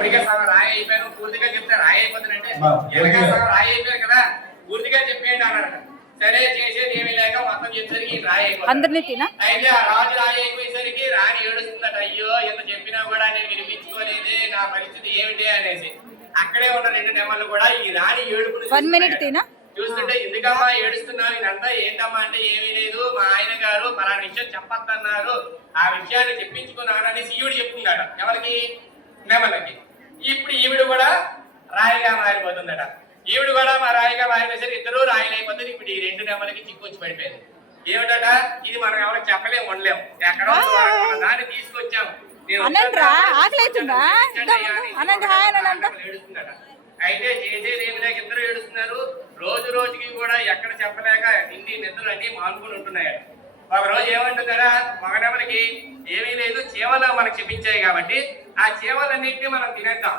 ఇప్పటికే సగం రాయి అయిపోయాను పూర్తిగా చెప్తే రాయి అయిపోతుందంటే. సగం రాయి అయిపోయారు కదా. పూర్తిగా చెప్పేయండి అన్నాడు సరే చేసేది ఏమీ లేక మొత్తం చెప్పేసరికి రాయి అయిపోతుంది. అందరినీ తినా? అయితే ఆ రాజు రాయి అయిపోయేసరికి రాణి ఏడుస్తుందట అయ్యో ఎంత చెప్పినా కూడా నేను వినిపించుకోలేదే నా పరిస్థితి ఏమిటి? అనేసి. అక్కడే ఉన్న రెండు నెమళ్ళు కూడా ఈ రాణి ఏడుపుని వన్ మినిట్ చూస్తున్నాయట. తినా? చూస్తుంటే ఎందుకమ్మా ఏడుస్తున్నావు ఇదంతా ఏంటమ్మా అంటే ఏమీ లేదు. మా ఆయన గారు పలానా విషయం చెప్పొద్దన్నారు. ఆ విషయాన్ని చెప్పించుకున్నారని శివుడు చెప్తున్నాడు ఎవరికి? నెమలకి ఇప్పుడు ఈవిడ కూడా రాయిగా మారిపోతుందట. ఈవిడ కూడా మా రాయిగా మారిపోయేసరికి ఇద్దరు రాయిలు అయిపోతుంది ఇప్పుడు ఈ రెండు నెమలకి చిక్కొచ్చి పడిపోయింది. ఏమిటట? ఇది మనం ఎవరికి చెప్పలేము ఉండలేము ఎక్కడో దాన్ని తీసుకొచ్చాము అనండ్రా, ఆకలి అవుతుందా? అనండి, హాయ్ అయితే చేసేది ఏమి లేక ఇద్దరు ఏడుస్తున్నారు. రోజు రోజుకి కూడా ఎక్కడ చెప్పలేక హిందీ నిద్రలు అన్ని మానుకుని ఉంటున్నాయి ఒక రోజు ఏమంటున్నారా మగనెమలకి ఏమీ లేదు చీమలు మనకు చెప్పించాయి కాబట్టి ఆ చేపలన్నింటినీ మనం తినేద్దాం.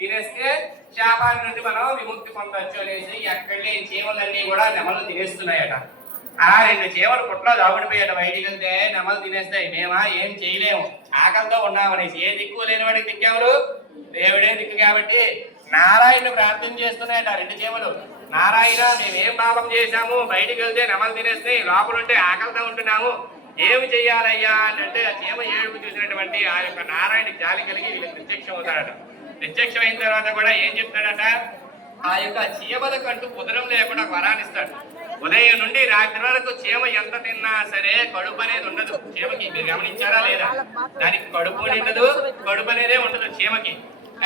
తినేస్తే శాపాల నుండి మనం విముక్తి పొందొచ్చు అనేసి ఎక్కడ లేని చేపలన్నీ కూడా నెమలు తినేస్తున్నాయట. ఆ రెండు చేపలు పుట్టలో దాగుడిపోయాట బయటికి వెళ్తే నెమలు తినేస్తాయి. మేమా ఏం చేయలేము. ఆకలితో ఉన్నామనేసి ఏ దిక్కు లేని వాడికి దిక్కేమలు? దేవుడే దిక్కు కాబట్టి నారాయణ ప్రార్థన చేస్తున్నాయట రెండు చీమలు నారాయణ మేమేం పాపం చేశాము? బయటికి వెళ్తే నెమలు తినేస్తాయి లోపల ఉంటే ఆకలితో ఉంటున్నాము. ఏమి చెయ్యాలయ్యా అని అంటే ఆ చీమ ఏడుపు చూసినటువంటి ఆ యొక్క నారాయణ జాలి కలిగి వీళ్ళకి ప్రత్యక్షం అవుతాడట. ప్రత్యక్షం అయిన తర్వాత కూడా ఏం చెప్తాడట? ఆ యొక్క చీమల కంటూ కుదరం లేకుండా వరాన్ని ఇస్తాడు ఉదయం నుండి రాత్రి వరకు చీమ ఎంత తిన్నా సరే కడుపు అనేది ఉండదు. చీమకి మీరు గమనించారా లేదా? దానికి కడుపు ఉండదు కడుపు అనేదే ఉండదు చీమకి.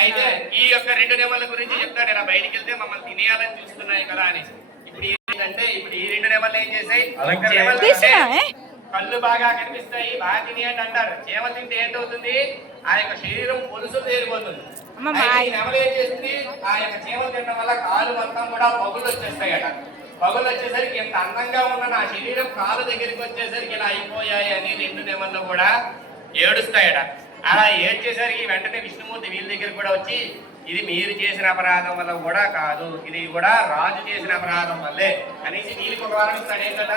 అయితే ఈ యొక్క రెండు నెమల గురించి చెప్తాడు. ఇలా బయటికి వెళ్తే మమ్మల్ని తినేయాలని చూస్తున్నాయి కదా అనేసి. ఇప్పుడు ఏంటంటే ఇప్పుడు ఈ రెండు నెమలు ఏం చేసాయి కళ్ళు బాగా కనిపిస్తాయి బాగా తినేయండి అంటారు. చీమ తింటే ఏంటవుతుంది? ఆ యొక్క శరీరం పొలుసు తేలిపోతుంది నెమలు ఏం చేస్తుంది? ఆ యొక్క చీమ తినడం వల్ల కాలు మొత్తం కూడా పగులు వచ్చేస్తాయట. పగులు వచ్చేసరికి ఇంత అందంగా ఉన్న నా శరీరం కాలు దగ్గరికి వచ్చేసరికి ఇలా అయిపోయాయి అని రెండు నెమళ్ళు కూడా ఏడుస్తాయట. అలా ఏడ్చేసరికి వెంటనే విష్ణుమూర్తి వీళ్ళ దగ్గర కూడా వచ్చి ఇది మీరు చేసిన అపరాధం వల్ల కూడా కాదు ఇది కూడా రాజు చేసిన అపరాధం వల్లే. అనేసి వీళ్ళకి ఒక వారం ఇస్తాడు. ఏంటట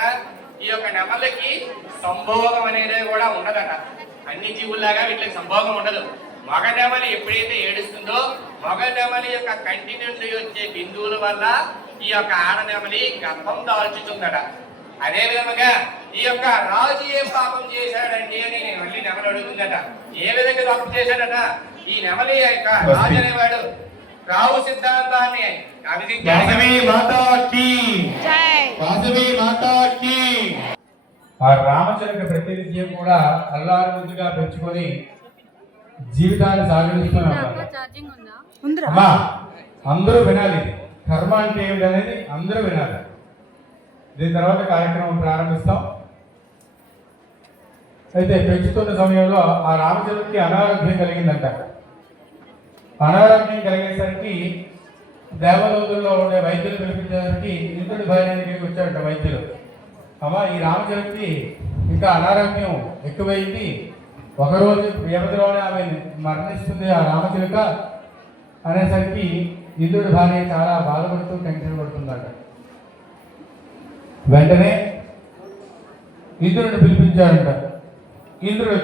ఈ యొక్క నెమలకి సంభోగం అనేది కూడా ఉండదట. అన్ని జీవుల్లాగా వీటికి సంభోగం ఉండదు. మగ నెమలి ఎప్పుడైతే ఏడుస్తుందో మగ నెమలి యొక్క కంటి నుండి వచ్చే బిందువుల వల్ల ఈ యొక్క ఆడ నెమలి గర్భం దాల్చుతుందట. అదే విధముగా ఈ యొక్క రాజు ఏం పాపం చేశాడండి అని నేను మళ్ళీ నెమలి అడుగుతుందట. ఏ విధంగా తప్పు చేశాడట? ఈ నెమలి యొక్క రాజు అనేవాడు రావు సిద్ధాంతాన్ని ఆ రామచంద్ర ప్రతినిత్యం కూడా అల్లారు ముద్దుగా పెంచుకొని జీవితాన్ని అమ్మా అందరూ వినాలి. కర్మ అంటే ఏమిటి అనేది అందరూ వినాలి. దీని తర్వాత కార్యక్రమం ప్రారంభిస్తాం. అయితే పెంచుతున్న సమయంలో ఆ రామచంద్రుడికి అనారోగ్యం కలిగిందంట. అనారోగ్యం కలిగేసరికి దేవలోతుల్లో ఉండే వైద్యులు పిలిపించేసరికి ఇంద్రుడి భార్య దగ్గరికి వైద్యులు. అమ్మా ఈ రామచంద్రుడికి ఇంకా అనారోగ్యం ఎక్కువైంది. ఒకరోజు వ్యవధిలోనే ఆమె మరణిస్తుంది ఆ రామచిలుక అనేసరికి ఇంద్రుడి భార్య చాలా బాధపడుతూ టెన్షన్ పడుతుందట. వెంటనే ఇంద్రుడిని పిలిపించాడంట ఇంద్రుడు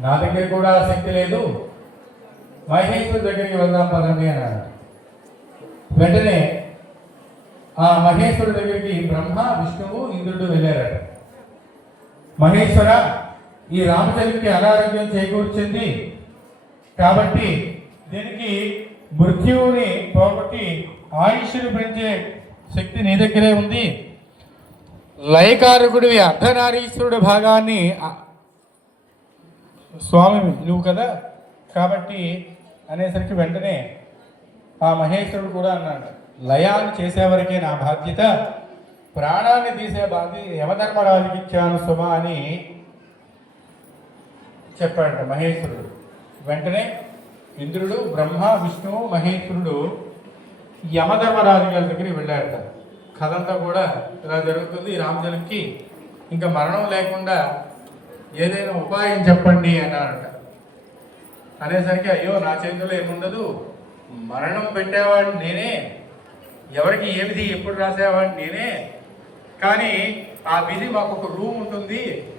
నా దగ్గర కూడా శక్తి లేదు. మహేశ్వరుడి దగ్గరికి వెళ్దాం పదండి అన్నాడు. వెంటనే ఆ మహేశ్వరుడి దగ్గరికి బ్రహ్మ విష్ణువు ఇంద్రుడు వెళ్ళారట. మహేశ్వర ఈ రామచంద్రుడికి అనారోగ్యం చేకూర్చింది. కాబట్టి దీనికి మృత్యువుని పోగొట్టి ఆయుష్ను పెంచే శక్తి నీ దగ్గరే ఉంది. లయకారకుడివి అర్ధనారీశ్వరుడు భాగాన్ని స్వామి నువ్వు కదా? కాబట్టి అనేసరికి వెంటనే ఆ మహేశ్వరుడు కూడా అన్నాడు లయాన్ని చేసేవరకే నా బాధ్యత. ప్రాణాన్ని తీసే బాధ్యత యమధర్మరాజుకి ఇచ్చాను సుమ అని చెప్పాడు మహేశ్వరుడు. వెంటనే ఇంద్రుడు బ్రహ్మ విష్ణువు మహేశ్వరుడు యమధర్మరాజు గారి దగ్గరికి వెళ్ళాడట కథ అంతా కూడా ఇలా జరుగుతుంది. రామజనకి ఇంకా మరణం లేకుండా ఏదైనా ఉపాయం చెప్పండి అన్నారట. అనేసరికి అయ్యో నా చేతిలో ఏముండదు? మరణం పెట్టేవాడిని నేనే. ఎవరికి ఏ విధి ఎప్పుడు రాసేవాడిని నేనే. కానీ ఆ విధి మాకు ఒక రూమ్ ఉంటుంది.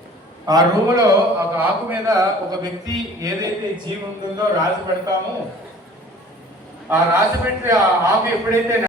ఆ రూములో ఒక ఆకు మీద ఒక వ్యక్తి ఏదైతే జీవి ఉంటుందో రాసి పెడతాము. ఆ రాసి పెట్టి ఆ ఆకు ఎప్పుడైతే